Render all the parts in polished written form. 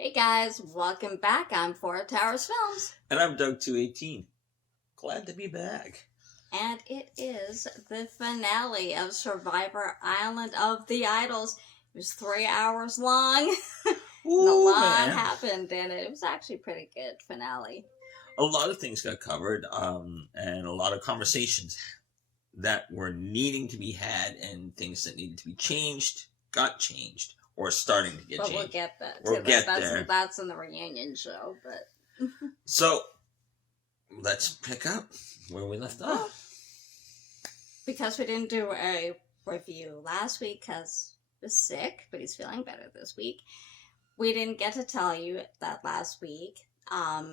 Hey guys, welcome back. I'm Four Towers Films. And I'm Doug218. Glad to be back. And it is the finale of Survivor Island of the Idols. It was 3 hours long. Ooh, and a lot man. happened in it. It was actually a pretty good finale. A lot of things got covered, and a lot of conversations that were needing to be had and things that needed to be changed got changed or starting to get But changed. we'll get that. We'll get there. That's in the reunion show. But So, let's pick up where we left off. Because we didn't do a review last week because he was sick, but he's feeling better this week. We didn't get to tell you that last week. I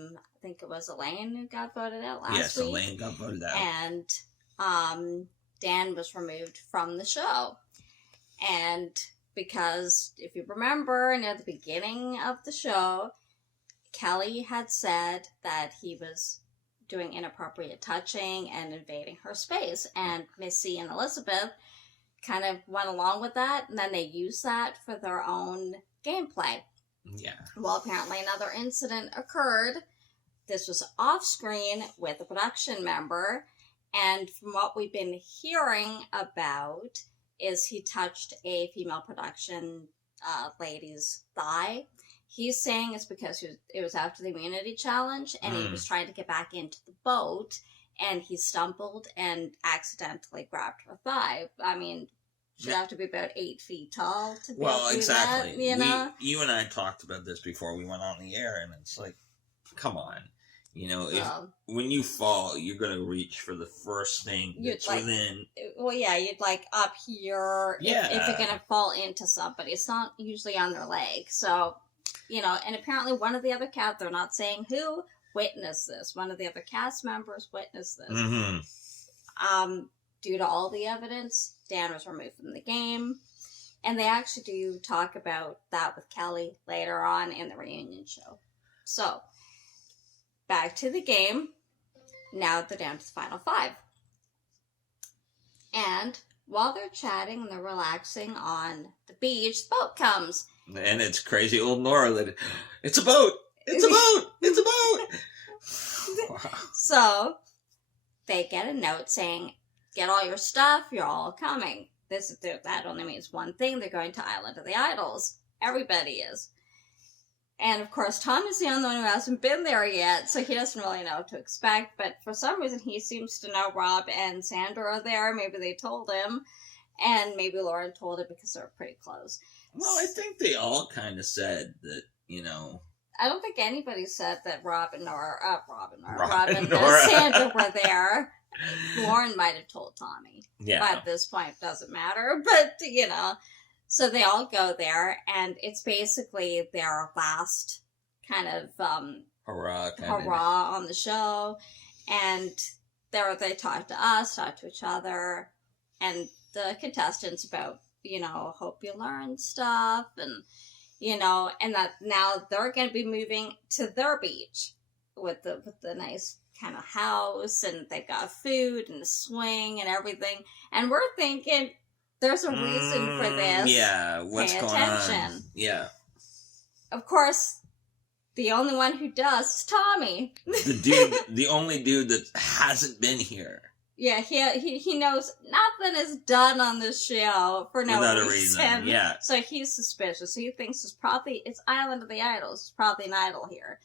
think it was Elaine who got voted out last week. Yes, Elaine got voted out. And Dan was removed from the show. And because, if you remember, near the beginning of the show, Kelly had said that he was doing inappropriate touching and invading her space. And Missy and Elizabeth kind of went along with that, and then they used that for their own gameplay. Yeah. Well, apparently another incident occurred. This was off screen with a production member, and from what we've been hearing about is he touched a female production lady's thigh. He's saying it's because it was after the immunity challenge, and he was trying to get back into the boat, and he stumbled and accidentally grabbed her thigh. I mean, she'd have to be about 8 feet tall to be able to do exactly. that, you know? You and I talked about this before we went on the air, and it's like, come on. You know, when you fall, you're going to reach for the first thing that's within. Well, yeah, you'd like up here. Yeah. If you're going to fall into somebody. It's not usually on their leg. So, you know, and apparently one of the other cast, they're not saying who, witnessed this. One of the other cast members witnessed this. Mm-hmm. Due to all the evidence, Dan was removed from the game. And they actually do talk about that with Kelly later on in the reunion show. So, back to the game. Now they're down to the final 5. And while they're chatting and they're relaxing on the beach, the boat comes. And it's crazy old Nora that, it's a boat! It's a boat! It's a boat! Wow. So, they get a note saying, get all your stuff, you're all coming. That only means one thing, they're going to Island of the Idols. Everybody is. And of course, Tom is the only one who hasn't been there yet, so he doesn't really know what to expect. But for some reason, he seems to know Rob and Sandra are there. Maybe they told him, and maybe Lauren told him because they're pretty close. Well, I think they all kind of said that, you know. I don't think anybody said that Rob and Nora. Sandra were there. Lauren might have told Tommy. Yeah. But at this point, it doesn't matter. But, you know. So they all go there, and it's basically their last kind of hurrah on the show. And they talk to us, talk to each other, and the contestants about, you know, hope you learn stuff, and, you know, and that now they're going to be moving to their beach with the nice kind of house, and they've got food and a swing and everything. And we're thinking, there's a reason for this. Yeah, what's Pay going attention. on? Yeah. Of course, the only one who does is Tommy. The only dude that hasn't been here. Yeah, he knows nothing is done on this show for no Without reason. a reason, yeah. So he's suspicious. He thinks it's Island of the Idols. It's probably an idol here.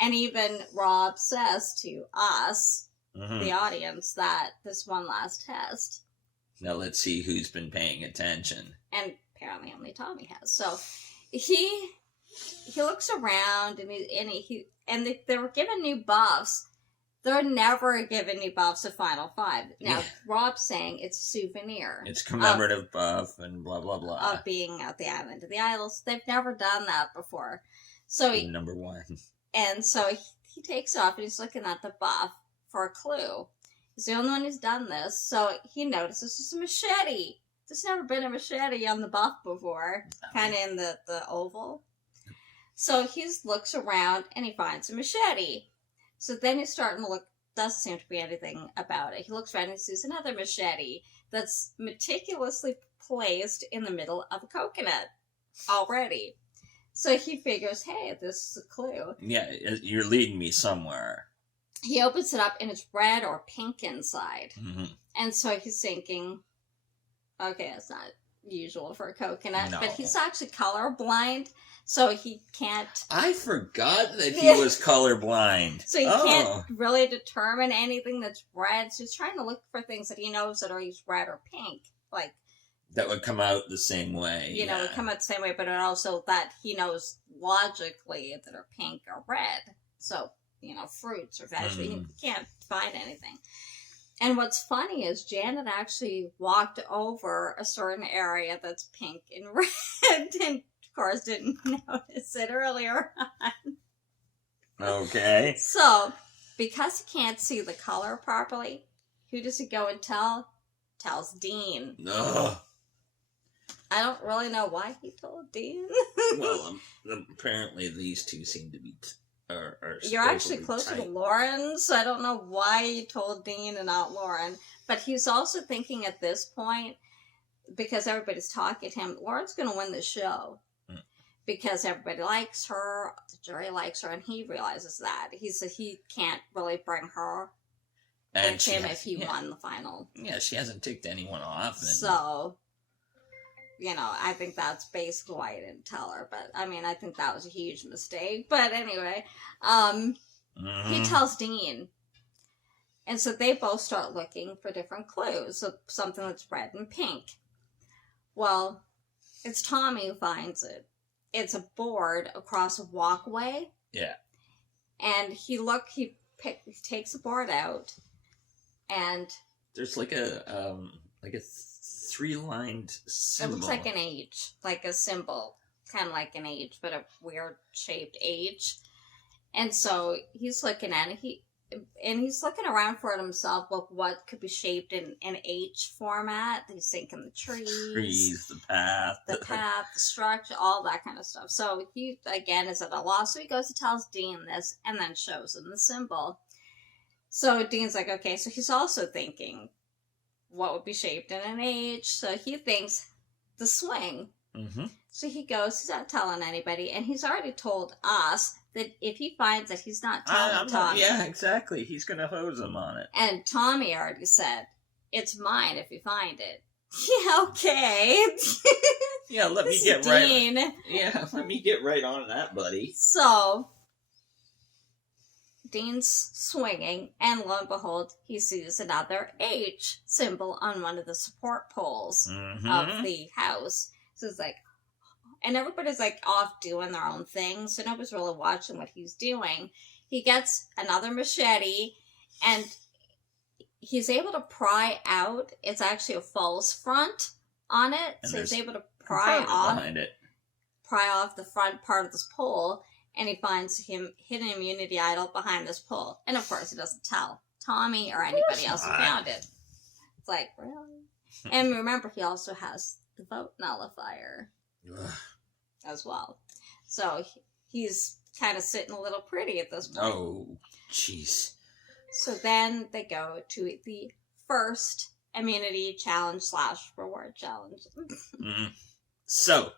And even Rob says to us, the audience, that this one last test. Now let's see who's been paying attention. And apparently only Tommy has. So he looks around, and they were given new buffs. They're never given new buffs at Final 5. Now, Rob's saying it's a souvenir. It's commemorative buff and blah, blah, blah. Of being at the Island of the Idols. They've never done that before. So number 1. And so he takes off, and he's looking at the buff for a clue. He's the only one who's done this, so he notices it's a machete. There's never been a machete on the buff before, kind of in the oval. So he looks around, and he finds a machete. So then he's starting to look, doesn't seem to be anything about it. He looks around and sees another machete that's meticulously placed in the middle of a coconut already. So he figures, hey, this is a clue. Yeah, you're leading me somewhere. He opens it up and it's red or pink inside. Mm-hmm. And so he's thinking, okay, that's not usual for a coconut, No. but he's actually colorblind, so he can't. I forgot that he was colorblind. So he can't really determine anything that's red. So he's trying to look for things that he knows that are either red or pink, like that would come out the same way. You know, would come out the same way, but also that he knows logically that are pink or red. So, you know, fruits or vegetables. He can't find anything. And what's funny is Janet actually walked over a certain area that's pink and red, and of course didn't notice it earlier on. Okay. So, because he can't see the color properly, who does he go and tell? Tells Dean. Ugh. I don't really know why he told Dean. Well, apparently these two seem to be... You're actually closer to Lauren, so I don't know why you told Dean and not Lauren. But he's also thinking at this point, because everybody's talking to him, Lauren's going to win the show. Because everybody likes her, the jury likes her, and he realizes that. He can't really bring her with him if he won the final. Yeah, she hasn't ticked anyone off. So... You know, I think that's basically why he didn't tell her. But, I mean, I think that was a huge mistake. But anyway, he tells Dean. And so they both start looking for different clues. So something that's red and pink. Well, it's Tommy who finds it. It's a board across a walkway. Yeah. And he takes the board out. And... There's like a three-lined symbol. It looks like an H, like a symbol, kind of like an H, but a weird-shaped H. And so he's looking at it, he's looking around for it himself, with what could be shaped in an H format. He's thinking the trees, the path, the structure, all that kind of stuff. So he, again, is at a loss. So he goes and tells Dean this, and then shows him the symbol. So Dean's like, okay, so he's also thinking, what would be shaped in an H? So he thinks the swing. Mm-hmm. So he goes, he's not telling anybody, and he's already told us that if he finds it, he's not telling Tommy. Yeah, exactly. He's going to hose him on it. And Tommy already said, it's mine if you find it. Yeah, okay. Yeah, let me get Dean. right. Yeah, let me get right on that, buddy. So Dean's swinging, and lo and behold, he sees another H symbol on one of the support poles of the house. So it's like, and everybody's like off doing their own thing, so nobody's really watching what he's doing. He gets another machete, and he's able to pry out. It's actually a false front on it, And so he's able to pry off the front part of this pole. And he finds him hidden immunity idol behind this pole. And of course, he doesn't tell Tommy or anybody else who found it. It's like, really? And remember, he also has the vote nullifier as well. So he's kind of sitting a little pretty at this point. Oh, jeez. So then they go to the first immunity challenge / reward challenge. So...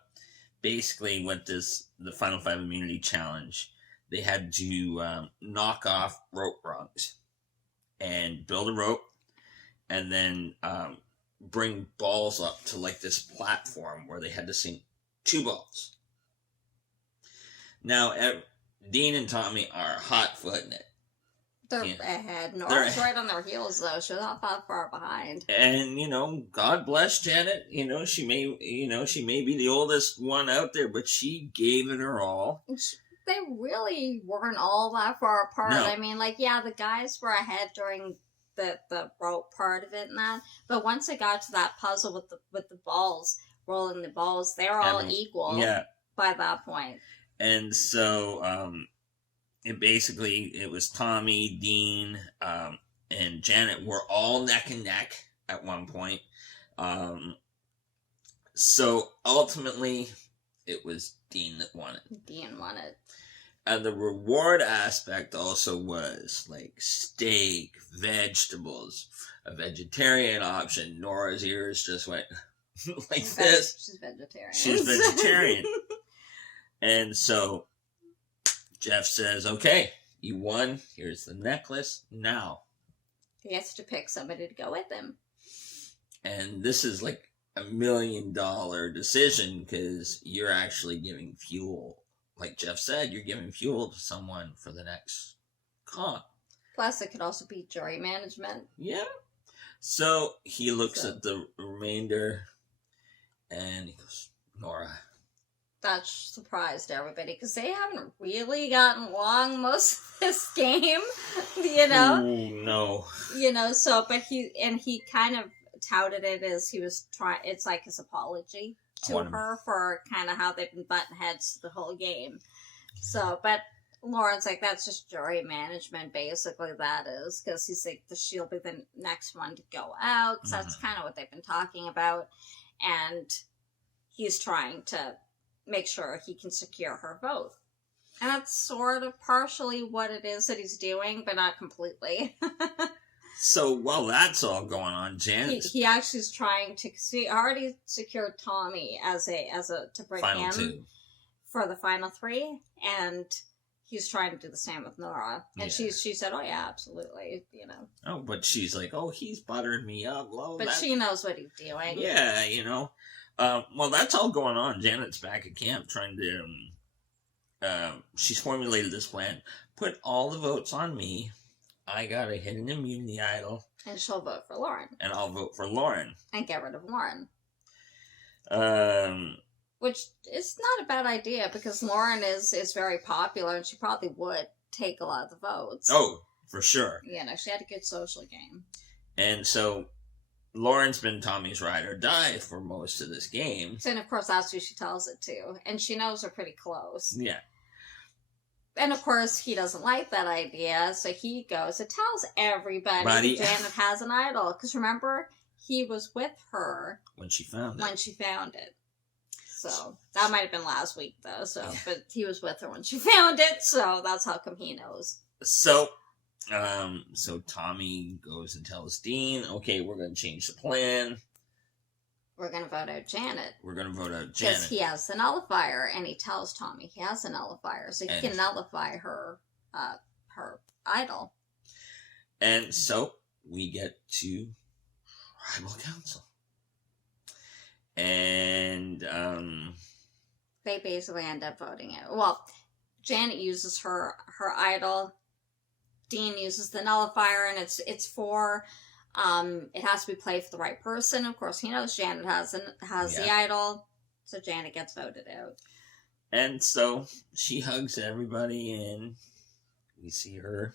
basically, what the Final Five Immunity Challenge, they had to knock off rope rungs and build a rope, and then bring balls up to like this platform where they had to sink 2 balls. Now, Dean and Tommy are hot-footing it. They're ahead. Nora's right on their heels, though. She's not that far behind. And, you know, God bless Janet. You know, she may be the oldest one out there, but she gave it her all. They really weren't all that far apart. No. I mean, like, yeah, the guys were ahead during the rope part of it and that. But once they got to that puzzle with the balls, rolling the balls, they're all equal by that point. And so, it was Tommy, Dean, and Janet were all neck and neck at one point. So ultimately, it was Dean that won it. Dean won it. And the reward aspect also was like steak, vegetables, a vegetarian option. Nora's ears just went like this. She's vegetarian. She's vegetarian. And so Jeff says, okay, you won. Here's the necklace. Now. He has to pick somebody to go with him. And this is like $1 million decision because you're actually giving fuel. Like Jeff said, you're giving fuel to someone for the next comp. Plus, it could also be jury management. Yeah. So he looks at the remainder and he goes, Nora. That surprised everybody because they haven't really gotten along most of this game, you know? Ooh, no. You know, so, but he kind of touted it as he was trying, it's like his apology to her for kind of how they've been butting heads the whole game. So, but Lauren's like, that's just jury management, basically, that is, because he's like, she'll be the next one to go out, because that's kind of what they've been talking about, and he's trying to make sure he can secure her vote. And that's sort of partially what it is that he's doing, but not completely. So while that's all going on, Janet, he actually is trying to see, already secured Tommy as to bring him for the final 3, and he's trying to do the same with Nora. And she said, oh yeah, absolutely, you know. Oh, but she's like, oh, he's buttering me up. Blah, but she knows what he's doing. Yeah, you know. Well, that's all going on. Janet's back at camp trying to, she's formulated this plan. Put all the votes on me. I got a hidden immunity idol. And she'll vote for Lauren. And I'll vote for Lauren. And get rid of Lauren. Which is not a bad idea because Lauren is very popular and she probably would take a lot of the votes. Oh, for sure. You know, she had a good social game. And so Lauren's been Tommy's ride or die for most of this game. And of course that's who she tells it to. And she knows they're pretty close. Yeah. And of course, he doesn't like that idea, so he goes and tells everybody that Janet has an idol. Because remember, he was with her when she found it. So that might have been last week, though. So, but he was with her when she found it, so that's how come he knows. So Tommy goes and tells Dean, "Okay, we're going to change the plan. We're going to vote out Janet. Because he has the nullifier, and he tells Tommy he has a nullifier, so he can nullify her idol. And so we get to Rival Council. And they basically end up voting it. Well, Janet uses her idol. Dean uses the nullifier, and it's for... it has to be played for the right person. Of course, he knows Janet has the idol, so Janet gets voted out. And so she hugs everybody, and we see her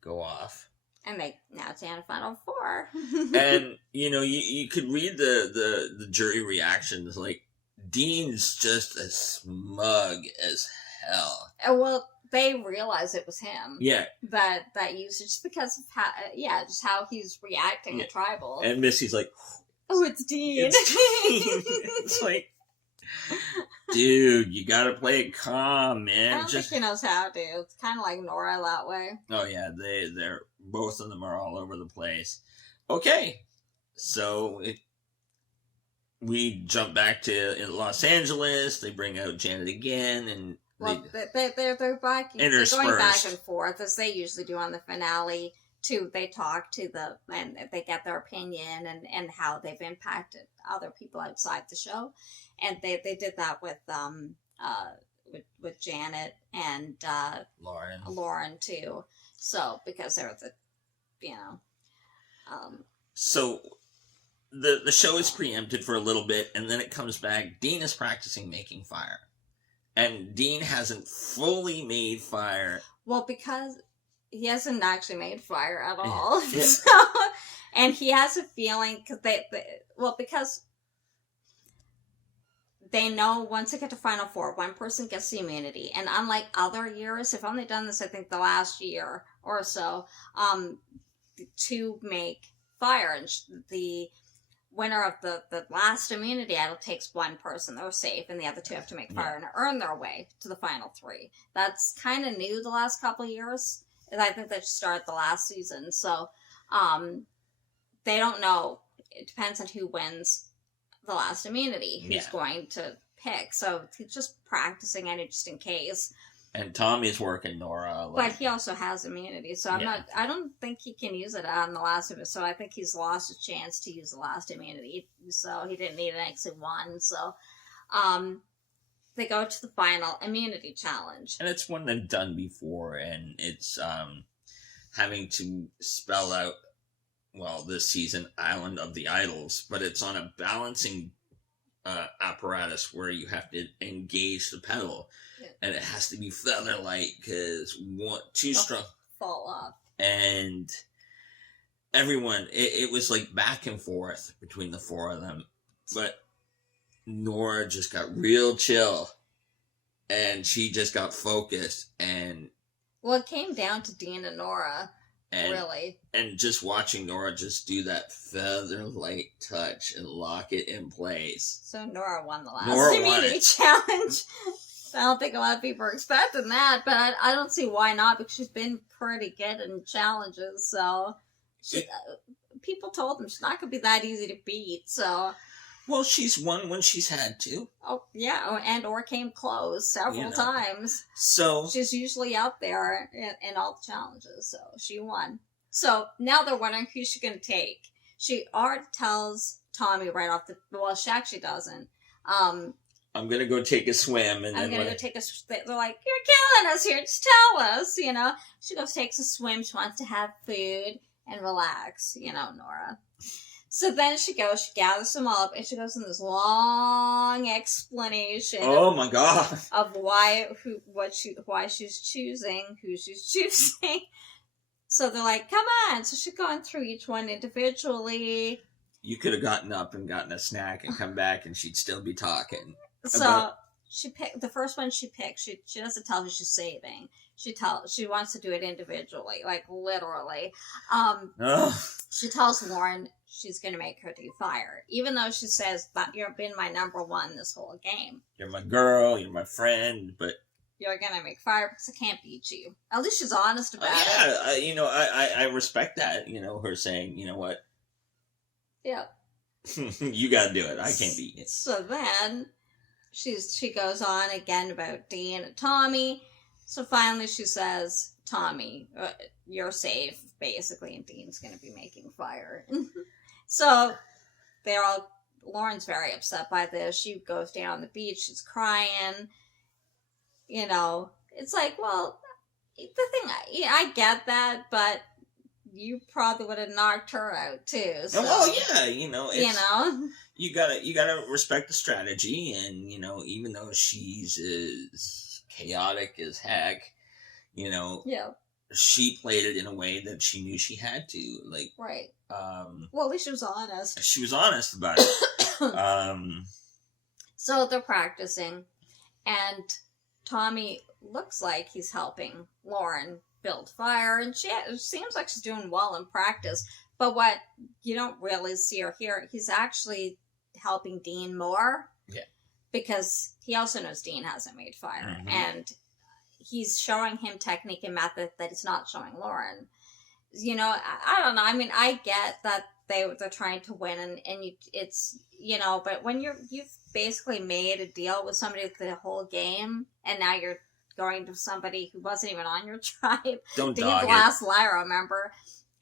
go off. And now it's in a final 4. And you know, you could read the jury reactions. Like Dean's just as smug as hell. Well, they realize it was him. Yeah. That used it just because of how he's reacting to Tribal. And Missy's like, oh, it's Dean. It's like, dude, you gotta play it calm, man. I don't think he knows how to. It's kind of like Nora that way. Oh yeah, they're both of them are all over the place. Okay, so we jump back to Los Angeles. They bring out Janet again, and they're back. They're going back and forth as they usually do on the finale. They talk to and they get their opinion and how they've impacted other people outside the show, and they did that with Janet and Lauren too. So because they're So the show is preempted for a little bit, and then it comes back. Dean is practicing making fire. And Dean hasn't fully made fire. Well, because he hasn't actually made fire at all. Yeah. So, and he has a feeling, because they know once they get to Final Four, one person gets the immunity. And unlike other years, they've only done this, I think, the last year or so, to make fire. And the winner of the last immunity idol takes one person. They're safe, and the other 2 have to make fire and earn their way to the final 3. That's kind of new the last couple of years. And I think they started the last season. So they don't know. It depends on who wins the last immunity he's Yeah. going to pick. So he's just practicing it just in case. And Tommy's working Nora. But he also has immunity, so I don't think he can use it on the last of it. So I think he's lost a chance to use the last immunity. So he didn't need an exit one. So, they go to the final immunity challenge. And it's one they've done before, and it's having to spell out, well, this season, Island of the Idols, but it's on a balancing apparatus where you have to engage the pedal, and it has to be feather light because too strong fall off. And everyone, it was like back and forth between the four of them, but Nora just got real chill, and she just got focused, and well, it came down to Dean and Nora. Really. And just watching Nora just do that feather light touch and lock it in place. So Nora won the last immunity challenge. I don't think a lot of people are expecting that, but I don't see why not, because she's been pretty good in challenges. So people told them she's not going to be that easy to beat. So, well, she's won when she's had to. Oh yeah, or came close several times. So she's usually out there in all the challenges. So she won. So now they're wondering who she's going to take. She already tells Tommy right off well, she actually doesn't. I'm going to go take a swim. And I'm then going to go take a swim. They're like, you're killing us here. Just tell us, She goes, takes a swim. She wants to have food and relax, Nora. So then she gathers them all up, and she goes in this long explanation. Oh my God! Of why she's choosing who she's choosing. So they're like, "Come on!" So she's going through each one individually. You could have gotten up and gotten a snack and come back, and she'd still be talking. So she picked the first one. She picked. She doesn't tell who she's saving. She wants to do it individually, like literally. She tells Lauren she's going to make her do fire, even though she says that you've been my number one this whole game. You're my girl, you're my friend, but you're going to make fire because I can't beat you. At least she's honest about it. Yeah, I respect that. Her saying, you know what? Yeah. You got to do it. I can't beat you. So then she goes on again about Dean and Tommy. So finally she says, Tommy, you're safe, basically, and Dean's going to be making fire. So Lauren's very upset by this. She goes down on the beach, she's crying. It's like, well, the thing, I get that, but you probably would have knocked her out too. So, well, yeah, you gotta respect the strategy, and even though she's as chaotic as heck, yeah. She played it in a way that she knew she had to, like, right. Well, at least she was honest. She was honest about it. So they're practicing, and Tommy looks like he's helping Lauren build fire, and it seems like she's doing well in practice. But what you don't really see or hear, he's actually helping Dean more. Yeah. Because he also knows Dean hasn't made fire, mm-hmm. and he's showing him technique and method that he's not showing Lauren. I don't know. I mean, I get that they're trying to win, and it's but when you've basically made a deal with somebody the whole game, and now you're going to somebody who wasn't even on your tribe. Don't Dean's dog last Lyra, remember,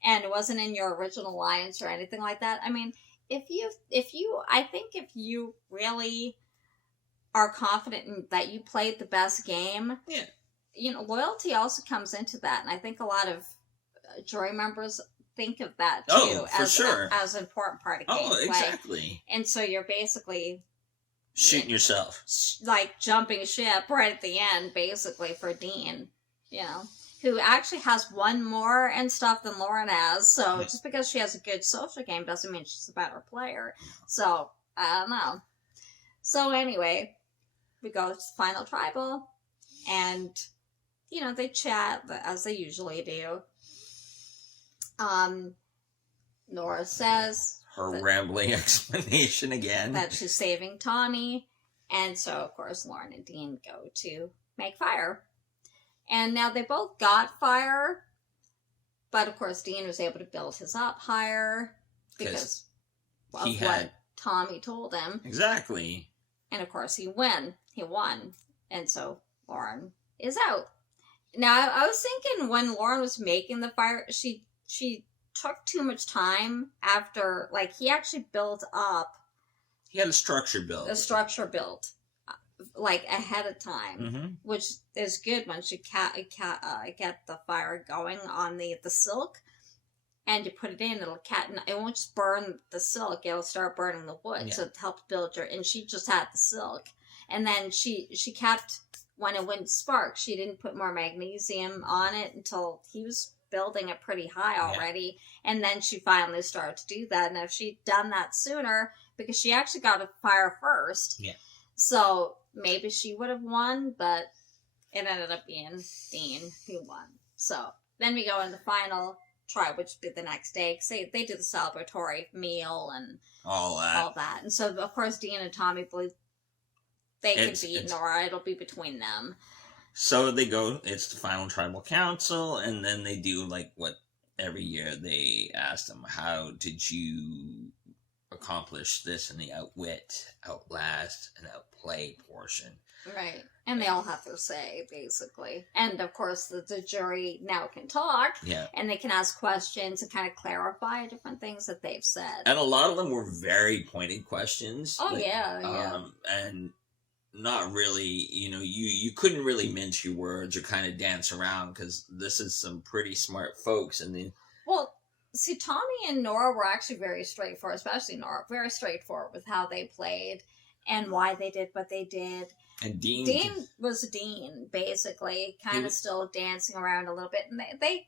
and it wasn't in your original alliance or anything like that. I mean, if you really are confident that you played the best game, yeah. Loyalty also comes into that, and I think a lot of jury members think of that too as an important part of gameplay. Oh, exactly. And so you're basically shooting yourself, like jumping ship right at the end, basically, for Dean. Who actually has one more and stuff than Lauren has. So just because she has a good social game doesn't mean she's a better player. So I don't know. So anyway, we go to the final tribal, and they chat as they usually do. Nora says her rambling explanation again that she's saving Tommy, and so of course Lauren and Dean go to make fire, and now they both got fire, but of course Dean was able to build his up higher because he had Tommy told him. Exactly. And of course he won. And so Lauren is out. Now I was thinking when Lauren was making the fire, she took too much time after, like, he actually built up. He had a structure built. Like ahead of time, Mm-hmm. which is good once you get the fire going on the silk, and you put it in. It won't just burn the silk; it'll start burning the wood. Yeah. So it helps build your. And she just had the silk, and then she kept, when it went spark, she didn't put more magnesium on it until he was building it pretty high already, and then she finally started to do that. And if she'd done that sooner, because she actually got a fire first, so maybe she would have won, but it ended up being Dean who won. So then we go in the final try, which would be the next day, because they do the celebratory meal and all that. And so, of course, Dean and Tommy believe they can beat Nora. It'll be between them. So they go, it's the final tribal council, and then they do like what every year they ask them, how did you accomplish this in the outwit, outlast, and outplay portion? Right. And they all have their say, basically. And, of course, the jury now can talk. Yeah. And they can ask questions and kind of clarify different things that they've said. And a lot of them were very pointed questions. Oh, yeah. And not really, you couldn't really mince your words or kind of dance around, because this is some pretty smart folks. And well, see, Tommy and Nora were actually very straightforward, especially Nora, very straightforward with how they played and why they did what they did. And Dean was Dean, basically, kind of still dancing around a little bit. And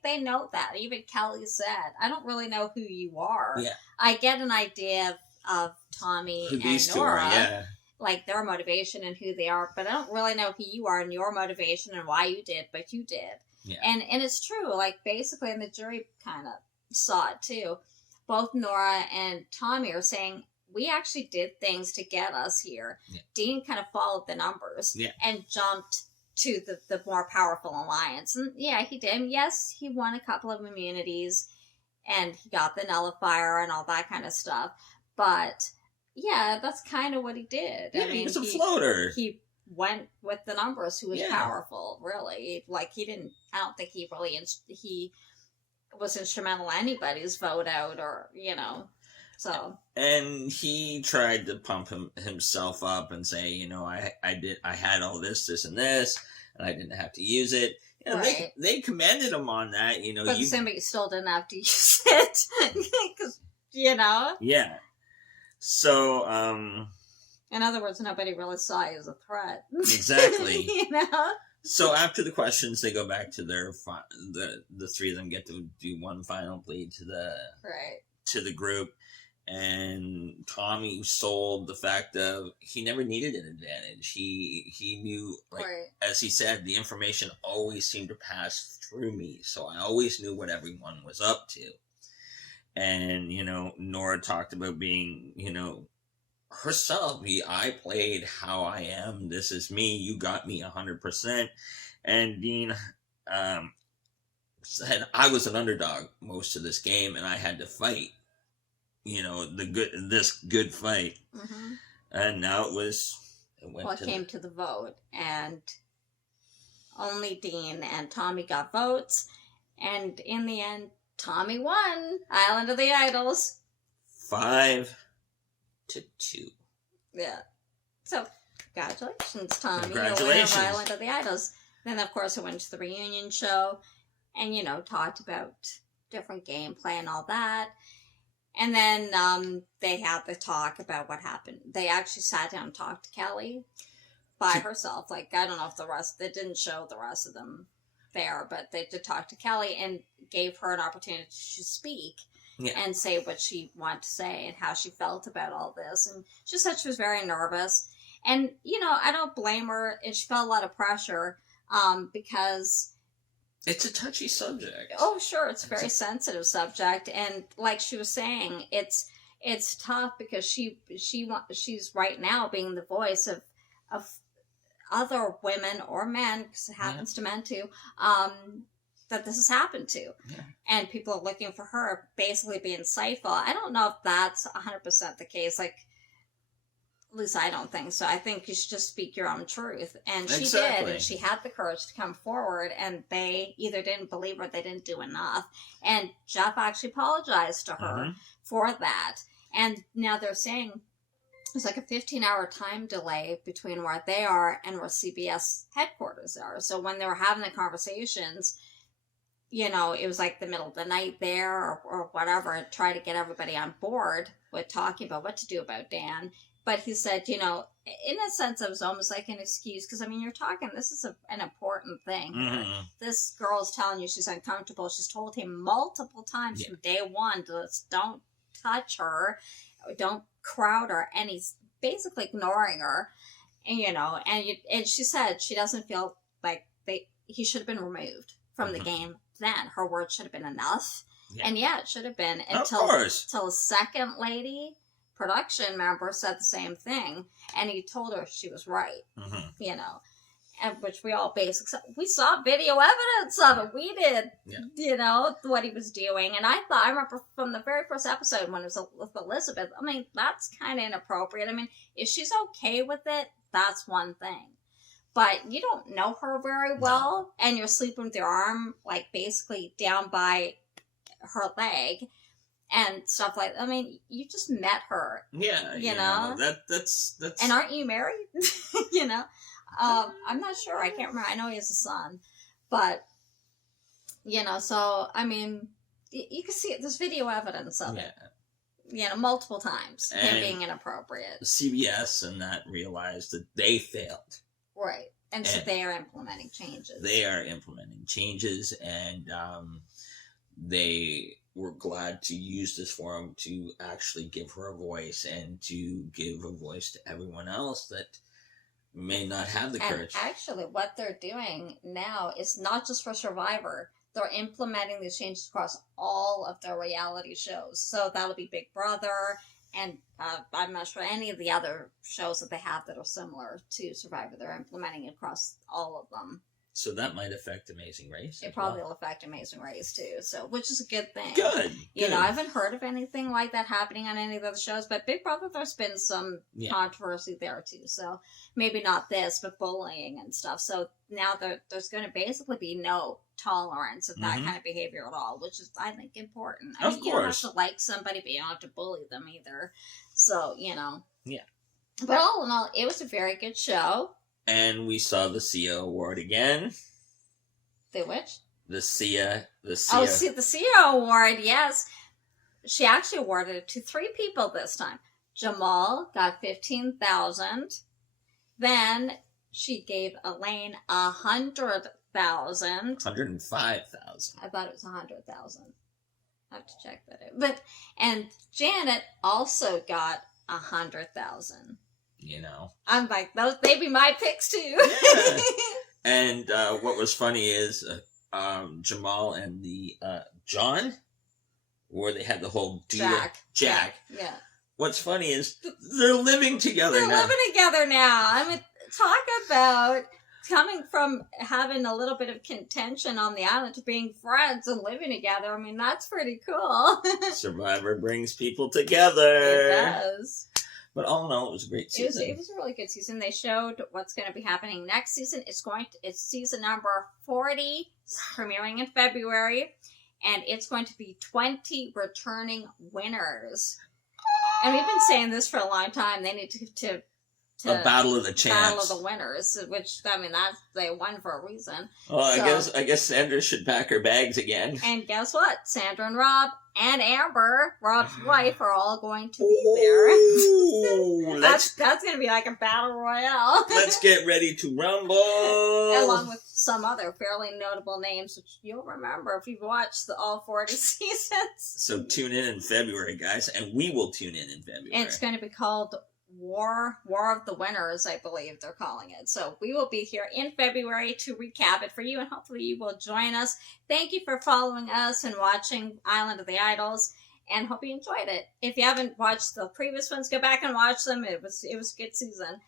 they know that. Even Kelly said, I don't really know who you are. Yeah. I get an idea of Tommy and Nora, like their motivation and who they are, but I don't really know who you are and your motivation and why you did, but you did. Yeah. And it's true, like, basically, and the jury kind of saw it too. Both Nora and Tommy are saying, we actually did things to get us here. Yeah. Dean kind of followed the numbers and jumped to the more powerful alliance. And yeah, he did. And yes, he won a couple of immunities and he got the nullifier and all that kind of stuff. But yeah, that's kind of what he did. Yeah, he was a floater. He went with the numbers, who was powerful, really. Like, I don't think he was instrumental in anybody's vote out, or, so. And he tried to pump himself up and say, I had all this and this, and I didn't have to use it. Right. They commended him on that, But the same, but you still didn't have to use it. Because, Yeah. So, in other words, nobody really saw you as a threat. Exactly. So after the questions, they go back to their the three of them get to do one final plea to the group, and Tommy sold the fact of he never needed an advantage. He knew, like, as he said, the information always seemed to pass through me, so I always knew what everyone was up to. And Nora talked about being herself. I played how I am. This is me. You got me 100%. And Dean said I was an underdog most of this game, and I had to fight. This good fight. Mm-hmm. And now it came to the vote, and only Dean and Tommy got votes, and in the end, Tommy won Island of the Idols. 5-2. Yeah. So, congratulations, Tommy. Congratulations. You're winner of Island of the Idols. Then, of course, I went to the reunion show and, talked about different gameplay and all that. And then they had the talk about what happened. They actually sat down and talked to Kelly by herself. Like, I don't know if they didn't show the rest of them there, but they did talk to Kelly and gave her an opportunity to speak and say what she wanted to say and how she felt about all this. And she said she was very nervous. And, I don't blame her. And she felt a lot of pressure because it's a touchy subject. Oh, sure. It's a very sensitive subject. And like she was saying, it's tough because she's right now being the voice of other women or men, because it happens to men too, that this has happened to. Yeah. And people are looking for her basically be insightful. I don't know if that's 100% the case. Like, At least I don't think so. I think you should just speak your own truth. And she Exactly. did. And she had the courage to come forward. And they either didn't believe her or they didn't do enough. And Jeff actually apologized to her for that. And now they're saying there's like a 15-hour time delay between where they are and where CBS headquarters are. So when they were having the conversations, you know, it was like the middle of the night there or whatever, and try to get everybody on board with talking about what to do about Dan. But he said, you know, in a sense, it was almost like an excuse. Because, I mean, you're talking, this is an important thing. This girl's telling you she's uncomfortable. She's told him multiple times from day one, don't touch her. Don't crowd her. And he's basically ignoring her. And, you know, and she said she doesn't feel like he should have been removed from the game then. Her word should have been enough. Yeah. And it should have been until a second lady production member said the same thing, and he told her she was right. You know, and which we all basically saw video evidence of it. We did, you know, what he was doing, and I remember from the very first episode when it was with Elizabeth. I mean, that's kind of inappropriate. I mean, if she's okay with it, that's one thing. But you don't know her very well, and you're sleeping with your arm, like, basically down by her leg and stuff like that. I mean, you just met her. Yeah. You know? That's... And aren't you married? You know? I'm not sure. I can't remember. I know he has a son. But, you know, so, I mean, you can see it. There's video evidence of it. You know, multiple times. And him being inappropriate. CBS and that realized that they failed. Right. And so they are implementing changes. They are implementing changes, and they were glad to use this forum to actually give her a voice and to give a voice to everyone else that may not have the courage. And actually, what they're doing now is not just for Survivor. They're implementing these changes across all of their reality shows. So that'll be Big Brother, and I'm not sure any of the other shows that they have that are similar to Survivor. They're implementing it across all of them. So that might affect Amazing Race. It probably will affect Amazing Race too. So, which is a good thing. Good. You know, I haven't heard of anything like that happening on any of the other shows, but Big Brother, there's been some controversy there too. So maybe not this, but bullying and stuff. So now there's going to basically be no tolerance of that kind of behavior at all, which is, I think, important. I mean, you don't have to like somebody, but you don't have to bully them either. So, you know. Yeah. But all in all, it was a very good show. And we saw the Sia Award again. The which? The Sia. Oh, see, the Sia Award, yes. She actually awarded it to 3 people this time. Jamal got $15,000. Then she gave Elaine $100,000. $105,000. I thought it was $100,000. I have to check that out. And Janet also got $100,000. You know, I'm like, they'd be my picks too. Yeah. And what was funny is Jamal and the John, where they had the whole duo. Jack. Yeah. What's funny is they're living together now. They're living together now. I mean, talk about coming from having a little bit of contention on the island to being friends and living together. I mean, that's pretty cool. Survivor brings people together. It does. But all in all, it was a great season. It was a really good season. They showed what's going to be happening next season. It's season number 40, premiering in February, and it's going to be 20 returning winners. And we've been saying this for a long time. They need to a battle of the champs. Battle of the winners, which, I mean, they won for a reason. Well, I guess Sandra should pack her bags again. And guess what? Sandra and Rob and Amber, Rob's wife, are all going to be there. That's going to be like a battle royale. Let's get ready to rumble. Along with some other fairly notable names, which you'll remember if you've watched all 40 seasons. So tune in February, guys, and we will tune in February. And it's going to be called War of the Winners, I believe they're calling it. So we will be here in February to recap it for you, and hopefully you will join us. Thank you for following us and watching Island of the Idols, and hope you enjoyed it. If you haven't watched the previous ones, go back and watch them. It was a good season.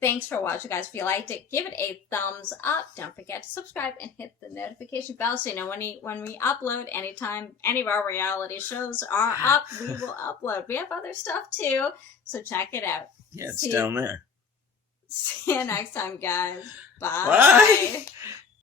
Thanks for watching, guys. If you liked it, give it a thumbs up. Don't forget to subscribe and hit the notification bell so you know when we upload. Anytime any of our reality shows are up, we will upload. We have other stuff too, so check it out. Yeah, it's down there. See you next time, guys. Bye. Bye.